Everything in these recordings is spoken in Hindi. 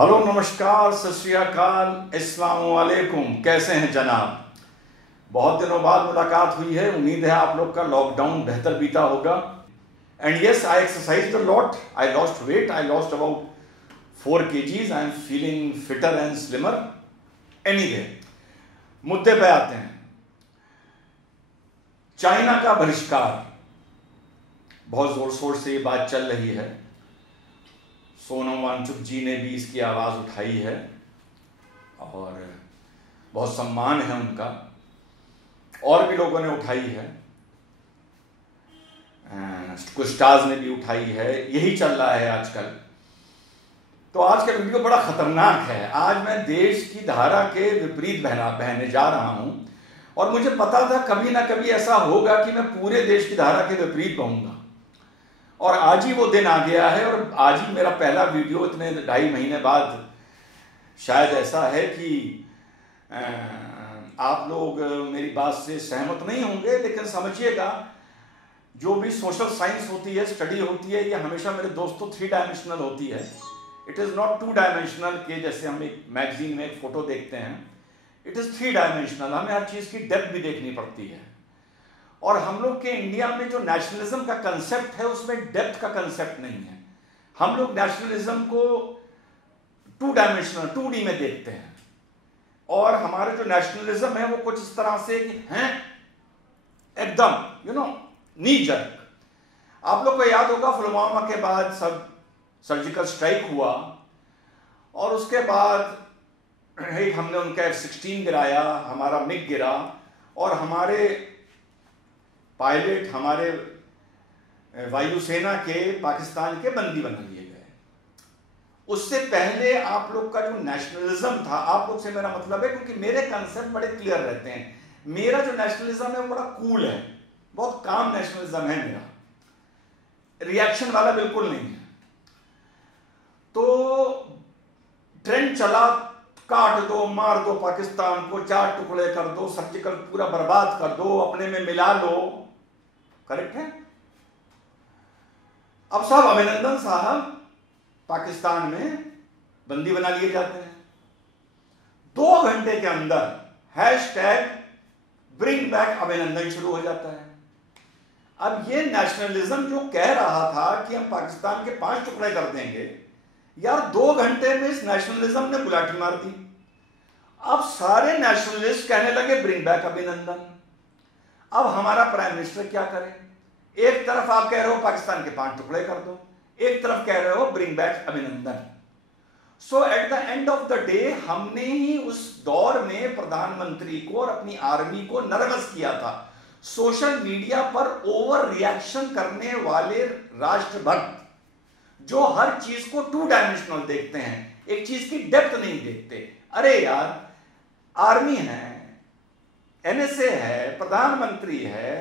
हेलो, नमस्कार, सत श्री अकाल, अस्सलाम वालेकुम। कैसे हैं जनाब? बहुत दिनों बाद मुलाकात हुई है। उम्मीद है आप लोग का लॉकडाउन बेहतर बीता होगा। And yes, I exercise the lot, I lost weight, I lost about 4 kgs। I am feeling fitter and slimmer. Anyway, मुद्दे पे आते हैं। चाइना का बहिष्कार, बहुत जोर शोर से ये बात चल रही है। सोनम वांगचुक जी ने भी इसकी आवाज़ उठाई है और बहुत सम्मान है उनका। और भी लोगों ने उठाई है, कुछ स्टार्स ने भी उठाई है। यही चल रहा है आजकल। तो आज का वीडियो बड़ा खतरनाक है। आज मैं देश की धारा के विपरीत बहने जा रहा हूं और मुझे पता था कभी ना कभी ऐसा होगा कि मैं पूरे देश की धारा के विपरीत बहूंगा। और आज ही वो दिन आ गया है और आज ही मेरा पहला वीडियो इतने 2.5 महीने बाद। शायद ऐसा है कि आप लोग मेरी बात से सहमत नहीं होंगे, लेकिन समझिएगा, जो भी सोशल साइंस होती है, स्टडी होती है, ये हमेशा मेरे दोस्तों 3 डायमेंशनल होती है। इट इज़ नॉट 2 डायमेंशनल के जैसे हम एक मैगजीन में एक फोटो देखते हैं। It is 3 dimensional. हमें हर चीज़ की डेप्थ भी देखनी पड़ती है। और हम लोग के इंडिया में जो नेशनलिज्म का कंसेप्ट है उसमें डेप्थ का कंसेप्ट नहीं है। हम लोग नेशनलिज्म को 2 डायमेंशनल 2D में देखते हैं। और हमारा जो नेशनलिज्म है वो कुछ इस तरह से हैं एकदम नी जर्क। आप लोग को याद होगा पुलवामा के बाद सब सर्जिकल स्ट्राइक हुआ और उसके बाद हमने उनका F-16 गिराया, हमारा मिग गिरा और हमारे पायलट, हमारे वायुसेना के पाकिस्तान के बंदी बना लिए गए। उससे पहले आप लोग का जो नेशनलिज्म था, आप लोग से मेरा मतलब है, क्योंकि मेरे कंसेप्ट बड़े क्लियर रहते हैं। मेरा जो नेशनलिज्म है वो बड़ा कूल है, बहुत काम नेशनलिज्म है मेरा, रिएक्शन वाला बिल्कुल नहीं है। तो ट्रेंड चला, काट दो, मार दो पाकिस्तान को, 4 टुकड़े कर दो, सर्जिकल पूरा बर्बाद कर दो, अपने में मिला लो। करेक्ट है? अब साहब अभिनंदन साहब पाकिस्तान में बंदी बना लिए जाते हैं। 2 घंटे के अंदर #ब्रिंग बैक अभिनंदन शुरू हो जाता है। अब ये नेशनलिज्म जो कह रहा था कि हम पाकिस्तान के 5 टुकड़े कर देंगे, यार 2 घंटे में इस नेशनलिज्म ने गुलाटी मार दी। अब सारे नेशनलिस्ट कहने लगे ब्रिंग बैक अभिनंदन। अब हमारा प्राइम मिनिस्टर क्या करे? एक तरफ आप कह रहे हो पाकिस्तान के 5 टुकड़े कर दो, एक तरफ कह रहे हो bring back Abhinandan. So at the end of the day हमने ही उस दौर में प्रधानमंत्री को और अपनी आर्मी को नर्वस किया था। सोशल मीडिया पर ओवर रिएक्शन करने वाले राष्ट्रभक्त जो हर चीज को 2 डायमेंशनल देखते हैं, एक चीज की डेप्थ नहीं देखते। अरे यार, आर्मी है, NSA है, प्रधानमंत्री है,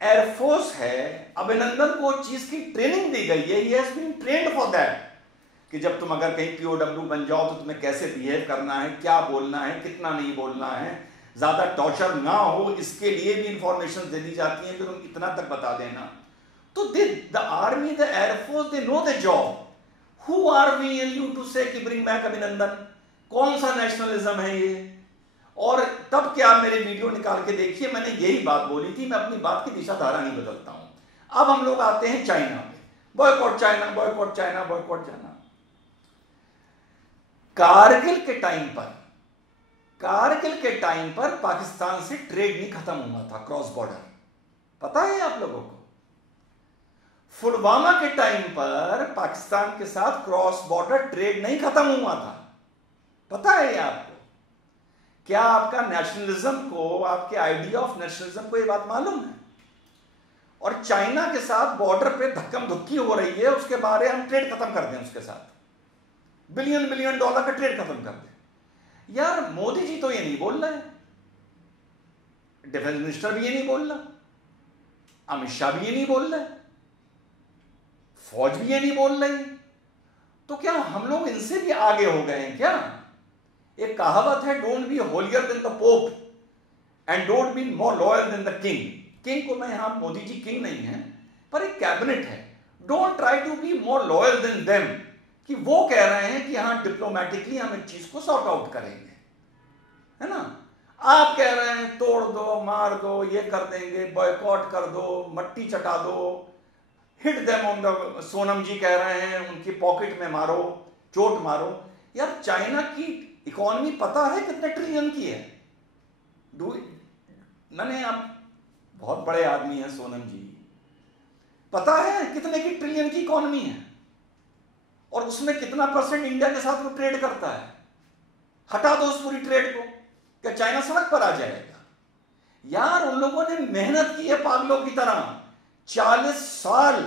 एयरफोर्स है, अभिनंदन को चीज की ट्रेनिंग दी गई है। He has been trained for that कि जब तुम अगर कहीं POW बन जाओ तो तुम्हें कैसे बिहेव करना है, क्या बोलना है, कितना नहीं बोलना है, ज्यादा टॉर्चर ना हो, इसके लिए भी इंफॉर्मेशन दे दी जाती है कि तुम इतना तक बता देना। तो the army, the air force, they know the job. Who are we and you to say कि ब्रिंग बैक अभिनंदन? कौन सा नेशनलिज्म है ये? और तब क्या मेरे वीडियो निकाल के देखिए, मैंने यही बात बोली थी। मैं अपनी बात की दिशा धारा नहीं बदलता हूं। अब हम लोग आते हैं चाइना पे। Boycott China, boycott China, boycott China. Kargil के टाइम पर पाकिस्तान से ट्रेड नहीं खत्म हुआ था, क्रॉस बॉर्डर। पता है आप लोगों को? पुलवामा के टाइम पर पाकिस्तान के साथ क्रॉस बॉर्डर ट्रेड नहीं खत्म हुआ था। पता है आपको? क्या आपका नेशनलिज्म को, आपके आइडिया ऑफ नेशनलिज्म को ये बात मालूम है? और चाइना के साथ बॉर्डर पे धक्कम धुक्की हो रही है, उसके बारे हम ट्रेड खत्म कर दें, उसके साथ बिलियन डॉलर का ट्रेड खत्म कर दें। यार मोदी जी तो ये नहीं बोल रहे, डिफेंस मिनिस्टर भी ये नहीं बोल रहा, अमित शाह भी ये नहीं बोल रहे, फौज भी ये नहीं बोल रही। तो क्या हम लोग इनसे भी आगे हो गए हैं क्या? एक कहावत है, don't be holier than the pope and don't be more loyal than the king. King को मैं यहां, मोदी जी किंग नहीं है, पर एक कैबिनेट है। Don't try to be more loyal than them, कि वो कह रहे हैं कि हाँ डिप्लोमेटिकली हम इस चीज को सॉर्ट आउट करेंगे, है ना। आप कह रहे हैं तोड़ दो, मार दो, ये कर देंगे, बॉयकॉट कर दो, मट्टी चटा दो, hit them on the, Sonam ji कह रहे हैं उनकी पॉकेट में मारो, चोट मारो। यार चाइना की इकोनॉमी पता है कितने ट्रिलियन की है? मैंने, आप बहुत बड़े आदमी हैं सोनम जी, पता है कितने की ट्रिलियन की इकोनॉमी है? और उसमें कितना परसेंट इंडिया के साथ वो ट्रेड करता है? हटा दो उस पूरी ट्रेड को, क्या चाइना सड़क पर आ जाएगा? यार उन लोगों ने मेहनत की है पागलों की तरह, 40 साल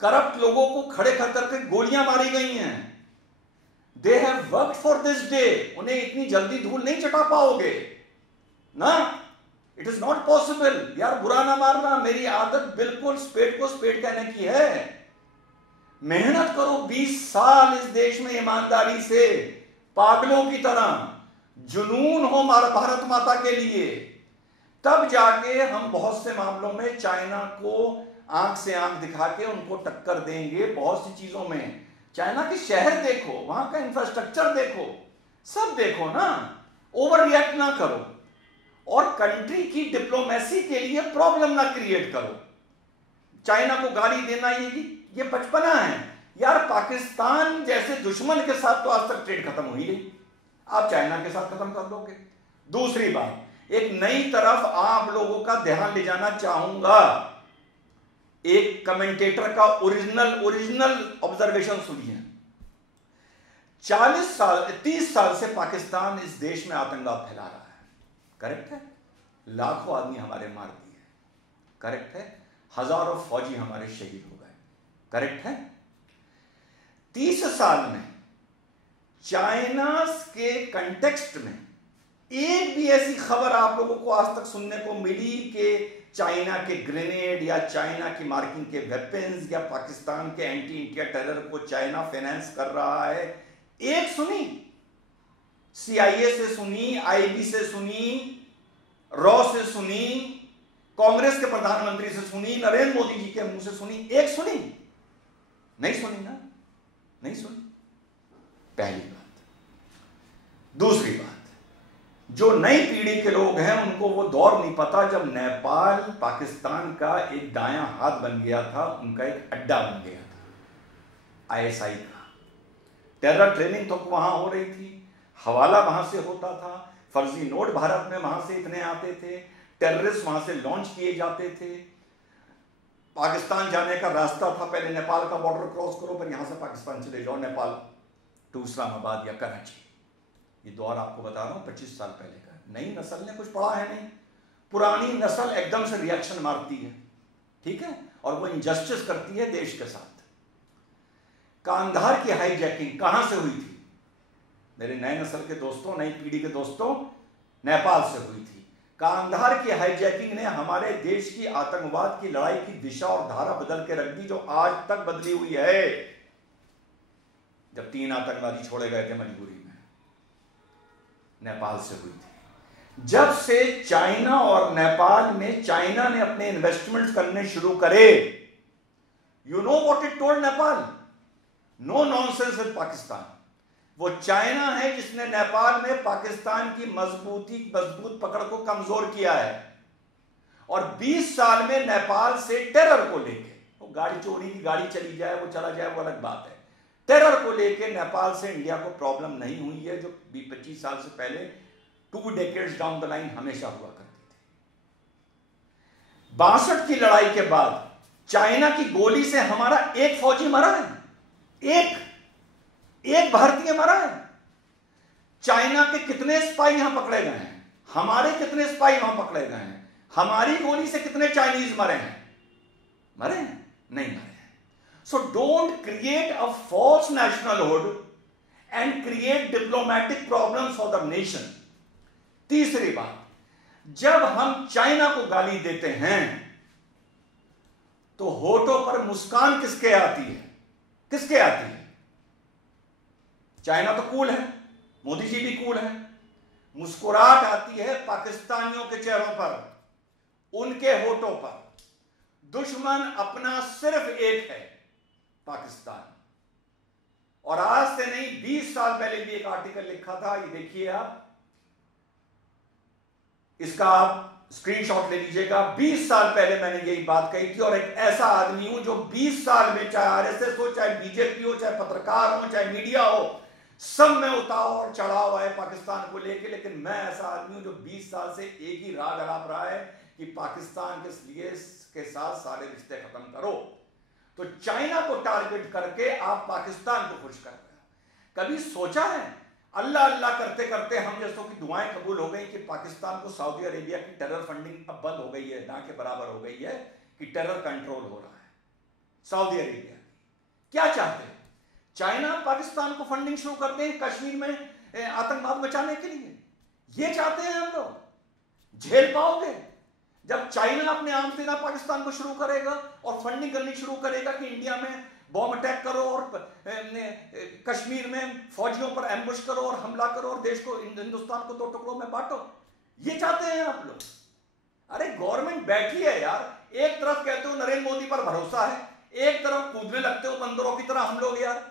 करप्ट लोगों को खड़े कर करके गोलियां मारी गई हैं। They have worked for this day. उन्हें इतनी जल्दी धूल नहीं चटा पाओगे ना, इट इज नॉट पॉसिबल। यार बुरा ना मारना, मेरी आदत बिल्कुल स्पेड को स्पेड कहने की है। मेहनत करो 20 साल इस देश में ईमानदारी से, पागलों की तरह, जुनून हो भारत माता के लिए, तब जाके हम बहुत से मामलों में चाइना को आंख से आंख दिखा के उनको टक्कर देंगे। बहुत सी चीजों में चाइना के शहर देखो, वहां का इंफ्रास्ट्रक्चर देखो, सब देखो ना, ओवर रिएक्ट ना करो और कंट्री की डिप्लोमेसी के लिए प्रॉब्लम ना क्रिएट करो। चाइना को गाली देना ये बचपना है यार। पाकिस्तान जैसे दुश्मन के साथ तो आज तक ट्रेड खत्म हुई नहीं, आप चाइना के साथ खत्म कर दोगे। दूसरी बात, एक नई तरफ आप लोगों का ध्यान ले जाना चाहूंगा। एक कमेंटेटर का ओरिजिनल ऑब्जर्वेशन सुनिए। 30 साल से पाकिस्तान इस देश में आतंकवाद फैला रहा है, करेक्ट है? लाखों आदमी हमारे मार दिए, करेक्ट है? हजारों फौजी हमारे शहीद हो गए, करेक्ट है? 30 साल में चाइना के कंटेक्स्ट में एक भी ऐसी खबर आप लोगों को आज तक सुनने को मिली कि चाइना के ग्रेनेड या चाइना की मार्किंग के वेपन्स या पाकिस्तान के एंटी इंडिया टेरर को चाइना फाइनेंस कर रहा है? एक सुनी? CIA से सुनी, IB से सुनी, रॉ से सुनी, कांग्रेस के प्रधानमंत्री से सुनी, नरेंद्र मोदी जी के मुंह से सुनी? एक सुनी? नहीं सुनी ना, नहीं सुनी। पहली बात। दूसरी बात, जो नई पीढ़ी के लोग हैं उनको वो दौर नहीं पता जब नेपाल पाकिस्तान का एक दायां हाथ बन गया था, उनका एक अड्डा बन गया था ISI का। टेरर ट्रेनिंग तो वहां हो रही थी, हवाला वहां से होता था, फर्जी नोट भारत में वहां से इतने आते थे, टेररिस्ट वहां से लॉन्च किए जाते थे। पाकिस्तान जाने का रास्ता था, पहले नेपाल का बॉर्डर क्रॉस करो, फिर यहां से पाकिस्तान चले जाओ, नेपाल टू इस्लामाबाद या कराची। ये दौर आपको बता रहा हूं 25 साल पहले का। नई नस्ल ने कुछ पढ़ा है नहीं, पुरानी नस्ल एकदम से रिएक्शन मारती है, ठीक है, और वो इनजस्टिस करती है देश के साथ। कांधार की हाईजैकिंग कहां से हुई थी मेरे नए नस्ल के दोस्तों, नई पीढ़ी के दोस्तों? नेपाल से हुई थी। कांधार की हाईजैकिंग ने हमारे देश की आतंकवाद की लड़ाई की दिशा और धारा बदल के रख दी, जो आज तक बदली हुई है। जब 3 आतंकवादी छोड़े गए थे मजबूरी में, नेपाल से हुई थी। जब से चाइना और नेपाल में चाइना ने अपने इन्वेस्टमेंट्स करने शुरू करे, you know what it told Nepal? No nonsense with Pakistan. वो चाइना है जिसने नेपाल में पाकिस्तान की मजबूत पकड़ को कमजोर किया है। और 20 साल में नेपाल से टेरर को लेके, वो गाड़ी चोरी की गाड़ी चली जाए, वो चला जाए, वो अलग बात है। टेरर को लेके नेपाल से इंडिया को प्रॉब्लम नहीं हुई है, जो 20-25 साल से पहले 2 डेकेड्स डाउन द लाइन हमेशा हुआ करती थी। 62 की लड़ाई के बाद चाइना की गोली से हमारा एक फौजी मरा है, एक भारतीय मरा है। चाइना के कितने स्पाई यहां पकड़े गए हैं, हमारे कितने स्पाई वहां पकड़े गए हैं, हमारी गोली से कितने चाइनीज मरे हैं? मरे हैं? नहीं मरे हैं। So don't create a false nationalhood and create diplomatic problems for the nation. तीसरी बात, जब हम चाइना को गाली देते हैं तो होठों पर मुस्कान किसके आती है? किसके आती है? चाइना तो कूल है, मोदी जी भी कूल है। मुस्कुराहट आती है पाकिस्तानियों के चेहरों पर, उनके होठों पर। दुश्मन अपना सिर्फ एक है, पाकिस्तान। और आज से नहीं 20 साल पहले भी एक आर्टिकल लिखा था, ये देखिए आप, इसका आप स्क्रीनशॉट ले लीजिएगा। 20 साल पहले मैंने यही बात कही थी, और एक ऐसा आदमी हूं जो 20 साल में, चाहे आरएसएस हो, चाहे बीजेपी हो, चाहे पत्रकार हो, चाहे मीडिया हो, सब में उतार और चढ़ाव है पाकिस्तान को लेके। लेकिन मैं ऐसा आदमी हूं जो 20 साल से एक ही राग अलाप रहा है कि पाकिस्तान के साथ सारे रिश्ते खत्म करो। तो चाइना को टारगेट करके आप पाकिस्तान को खुश कर रहे हो। कभी सोचा है? अल्लाह अल्लाह करते करते हम जैसों की दुआएं कबूल हो गई कि पाकिस्तान को सऊदी अरेबिया की टेरर फंडिंग अब बंद हो गई है, ना के बराबर हो गई है, कि टेरर कंट्रोल हो रहा है सऊदी अरेबिया। क्या चाहते हैं? चाइना पाकिस्तान को फंडिंग शुरू कर दे कश्मीर में आतंकवाद बचाने के लिए। ये चाहते हैं हम लोग। झेल पाओगे जब चाइना अपने आर्म देना पाकिस्तान को शुरू करेगा और फंडिंग करनी शुरू करेगा कि इंडिया में बॉम्ब अटैक करो और कश्मीर में फौजियों पर एम्बुश करो और हमला करो और देश को, हिंदुस्तान को 2 टुकड़ों में बांटो। ये चाहते हैं आप लोग। अरे गवर्नमेंट बैठी है यार। एक तरफ कहते हो नरेंद्र मोदी पर भरोसा है, एक तरफ कूदने लगते हो बंदरों की तरह हम लोग यार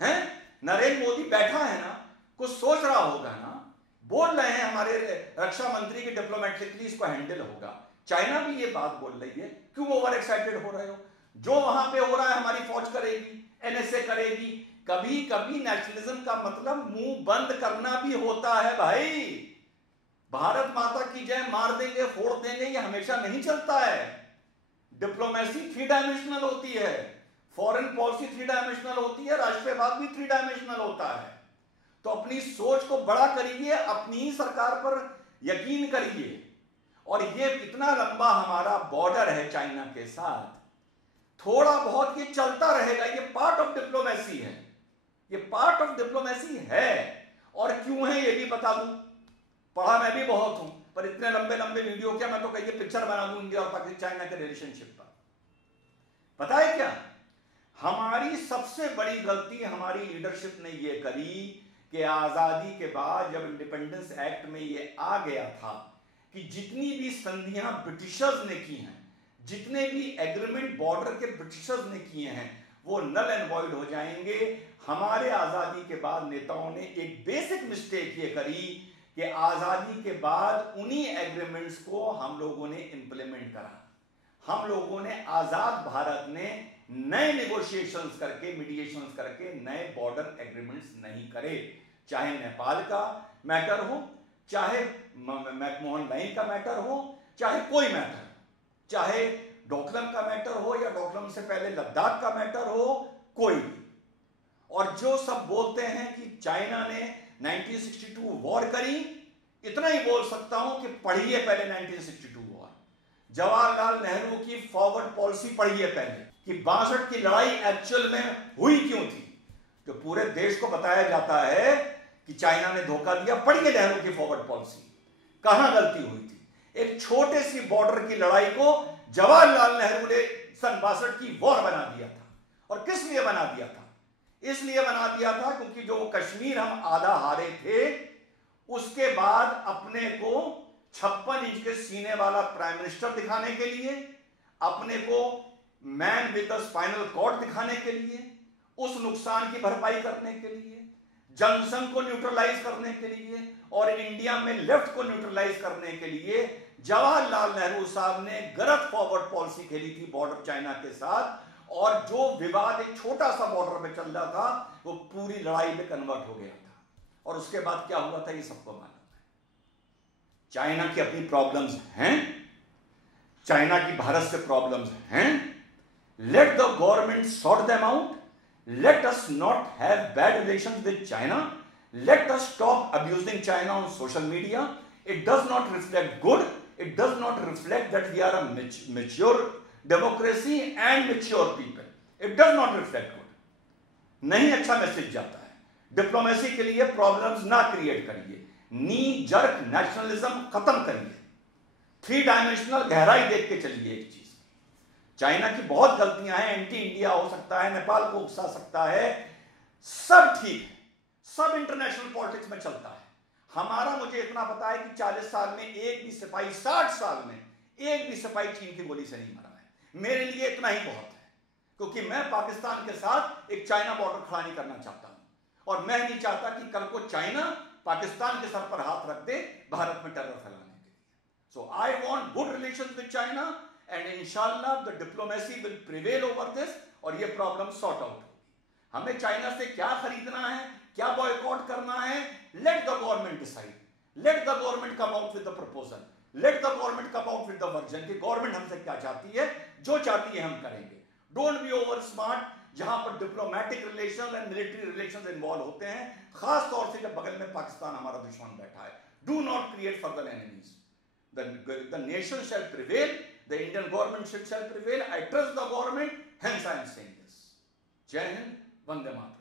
हैं। नरेंद्र मोदी बैठा है ना, कुछ सोच रहा होगा ना, बोल रहे हैं हमारे रक्षा मंत्री की डिप्लोमेटिकली इसको हैंडल होगा। चाइना भी ये बात बोल रही है, क्यों ओवर एक्साइटेड हो रहे हो? जो वहां पे हो रहा है हमारी फौज करेगी, एनएसए करेगी। कभी कभी नेशनलिज्म का मतलब मुंह बंद करना भी होता है भाई। भारत माता की जय मार देंगे, फोड़ देंगे, ये हमेशा नहीं चलता है। डिप्लोमेसी 3 डायमेंशनल होती है, फॉरेन पॉलिसी 3 डायमेंशनल होती है, राष्ट्रवाद भी 3 डायमेंशनल होता है। तो अपनी सोच को बड़ा करिए, अपनी ही सरकार पर यकीन करिए। और ये इतना लंबा हमारा बॉर्डर है चाइना के साथ, थोड़ा बहुत ये चलता रहेगा। ये पार्ट ऑफ डिप्लोमेसी है, ये पार्ट ऑफ डिप्लोमेसी है। और क्यों है ये भी बता दूं। पढ़ा मैं भी बहुत हूं, पर इतने लंबे लंबे वीडियो क्या, मैं तो कहिए पिक्चर बना दूं इंडिया और पाकिस्तान चाइना के रिलेशनशिप पर। पता है क्या, हमारी सबसे बड़ी गलती हमारी लीडरशिप ने ये करी कि आजादी के बाद जब इंडिपेंडेंस एक्ट में ये आ गया था कि जितनी भी संधियां ब्रिटिशर्स ने की हैं, जितने भी एग्रीमेंट बॉर्डर के ब्रिटिशर्स ने किए हैं, वो नल एंड वॉइड हो जाएंगे। हमारे आजादी के बाद नेताओं ने एक बेसिक मिस्टेक ये करी कि आजादी के बाद उन्हीं एग्रीमेंट्स को हम लोगों ने इंप्लीमेंट करा। हम लोगों ने, आजाद भारत ने नए नेगोशिएशंस करके, मीडिएशंस करके नए बॉर्डर एग्रीमेंट्स नहीं करे। चाहे नेपाल का मैटर हो, चाहे मैकमोहन लाइन का मैटर हो, चाहे कोई मैटर, चाहे डोकलम का मैटर हो या डोकलम से पहले लद्दाख का मैटर हो, कोई भी। और जो सब बोलते हैं कि चाइना ने 1962 वॉर करी, इतना ही बोल सकता हूं कि पढ़िए पहले 1962 वॉर, जवाहरलाल नेहरू की फॉरवर्ड पॉलिसी पढ़िए पहले कि 62 की लड़ाई एक्चुअल में हुई क्यों थी। जो पूरे देश को बताया जाता है कि चाइना ने धोखा दिया, पढ़िए नेहरू की फॉरवर्ड पॉलिसी, कहां गलती हुई थी। एक छोटे सी बॉर्डर की लड़ाई को जवाहरलाल नेहरू ने सन 62 की वॉर बना दिया था। और किस लिए बना दिया था? इसलिए बना दिया था क्योंकि जो कश्मीर हम आधा हारे थे, उसके बाद अपने को 56 इंच के सीने वाला प्राइम मिनिस्टर दिखाने के लिए, अपने को man with the spinal cord दिखाने के लिए, उस नुकसान की भरपाई करने के लिए, जनसंघ को न्यूट्रलाइज करने के लिए और इंडिया में लेफ्ट को न्यूट्रलाइज करने के लिए जवाहरलाल नेहरू साहब ने गलत फॉरवर्ड पॉलिसी खेली थी बॉर्डर चाइना के साथ। और जो विवाद एक छोटा सा बॉर्डर में चल रहा था, वो पूरी लड़ाई में कन्वर्ट हो गया था। और उसके बाद क्या हुआ था ये सबको मालूम है। चाइना की अपनी प्रॉब्लम्स हैं, चाइना की भारत से प्रॉब्लम्स हैं। Let the government sort them out. Let us not have bad relations with China. Let us stop abusing China on social media. It does not reflect good. It does not reflect that we are a mature democracy and mature people. It does not reflect good. नहीं अच्छा मैसेज जाता है। डिप्लोमेसी के लिए प्रॉब्लम्स ना क्रिएट करिए। नी जर्क नेशनलिज्म खत्म करिए। 3 डायमेंशनल गहराई देख के चलिए एक चीज। चाइना की बहुत गलतियां हैं, एंटी इंडिया हो सकता है, नेपाल को उकसा सकता है, सब ठीक है, सब इंटरनेशनल पॉलिटिक्स में चलता है। हमारा, मुझे इतना पता है कि 40 साल में एक भी सिपाही, 60 साल में एक भी सिपाही चीन की गोली से नहीं मरा है। मेरे लिए इतना ही बहुत है। क्योंकि मैं पाकिस्तान के साथ एक चाइना बॉर्डर खड़ा नहीं करना चाहता हूं, और मैं नहीं चाहता कि कल को चाइना पाकिस्तान के सर पर हाथ रख दे भारत में टेरर फैलाने के लिए। So I want good relation with China, and इंशाल्लाह the diplomacy will prevail over this, और ये प्रॉब्लम सॉर्ट आउट होगी। हमें चाइना से क्या खरीदना है, क्या बॉयकॉट करना है, let the government decide, let the government come out with the proposal, let the government come out with the version कि गवर्नमेंट हमसे क्या चाहती है, जो चाहती है हम करेंगे। डोंट बी ओवर स्मार्ट, जहां पर diplomatic relation and military relation involve होते हैं, खास तौर से जब बगल में पाकिस्तान हमारा दुश्मन बैठा है। Do not create further enemies, the nation shall prevail, the Indian government shall prevail, I trust the government, hence I am saying this. जय हिंद, वंदे मातरम।